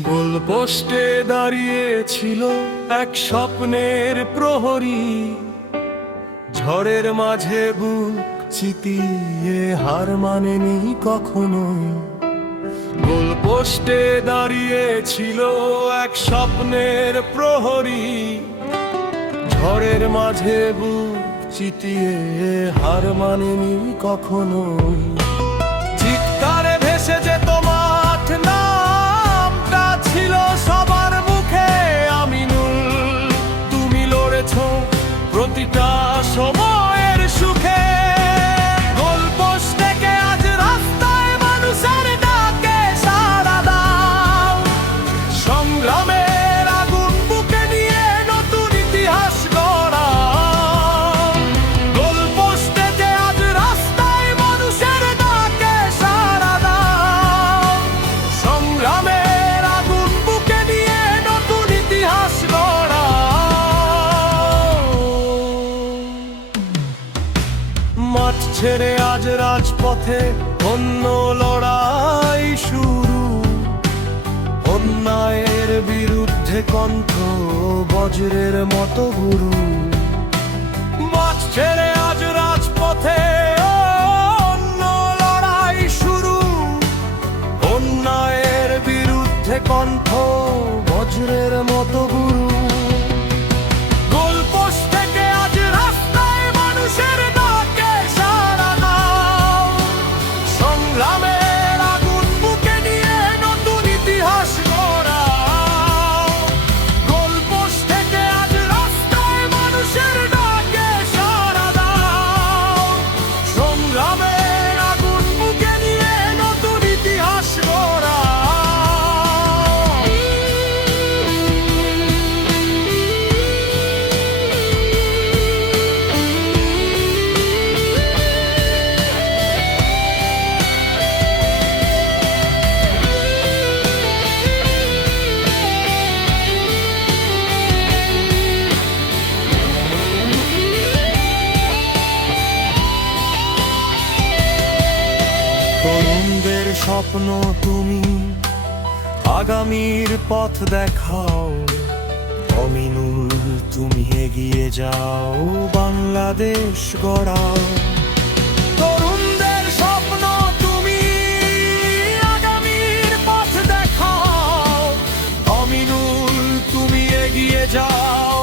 গোলপোস্টে দাঁড়িয়ে ছিল এক স্বপ্নের প্রহরী, ঝড়ের মাঝে বুক চিতিয়ে হার মানেনি কখনোই। গোলপোস্টে দাঁড়িয়ে ছিল এক স্বপ্নের প্রহরী, ঝড়ের মাঝে বুক চিতিয়ে হার মানেনি কখনোই। চিৎকারে ভেসে যেত মাঠ, নামটা ছিল সবার মুখে আমিনুল। তুমি লড়েছ প্রতিটা সময়ের সুখে। গোলপোস্ট থেকে আজ রাস্তায় মানুষের ডাকে সাড়া দাও। সংগ্রামের আগুন বুকে নিয়ে নতুন ইতিহাস গড়াও। গোলপোস্ট থেকে আজ রাস্তায় মানুষের ডাকে সাড়া দাও। সংগ্রামের আগুন বুকে নিয়ে নতুন ইতিহাস গড়াও। মাঠ ছেড়ে আজ রাজপথে অন্য লড়াই শুরু। অন্যায়ের বিরুদ্ধে কণ্ঠ বজ্রের মতো গুরু। মাঠ ছেড়ে আজ রাজপথে অন্য লড়াই শুরু। অন্যায়ের বিরুদ্ধে কণ্ঠ বজ্রের মতো গুরু। গোলপোস্ট থেকে আজ রাস্তায় মানুষের ডাকে সাড়া দাও। সংগ্রামের আগুন বুকে নিয়ে নতুন ইতিহাস গড়াও। গোলপোস্ট থেকে আজ রাস্তায় মানুষের ডাকে সাড়া দাও। সংগ্রামের আগুন বুকে নিয়ে নতুন ইতিহাস গড়াও। তরুণদের স্বপ্ন তুমি, আগামীর পথ দেখাও। অমিনুল তুমি এগিয়ে যাও, বাংলাদেশ গড়াও। তরুণদের স্বপ্ন তুমি, আগামীর পথ দেখাও। অমিনুল তুমি এগিয়ে যাও,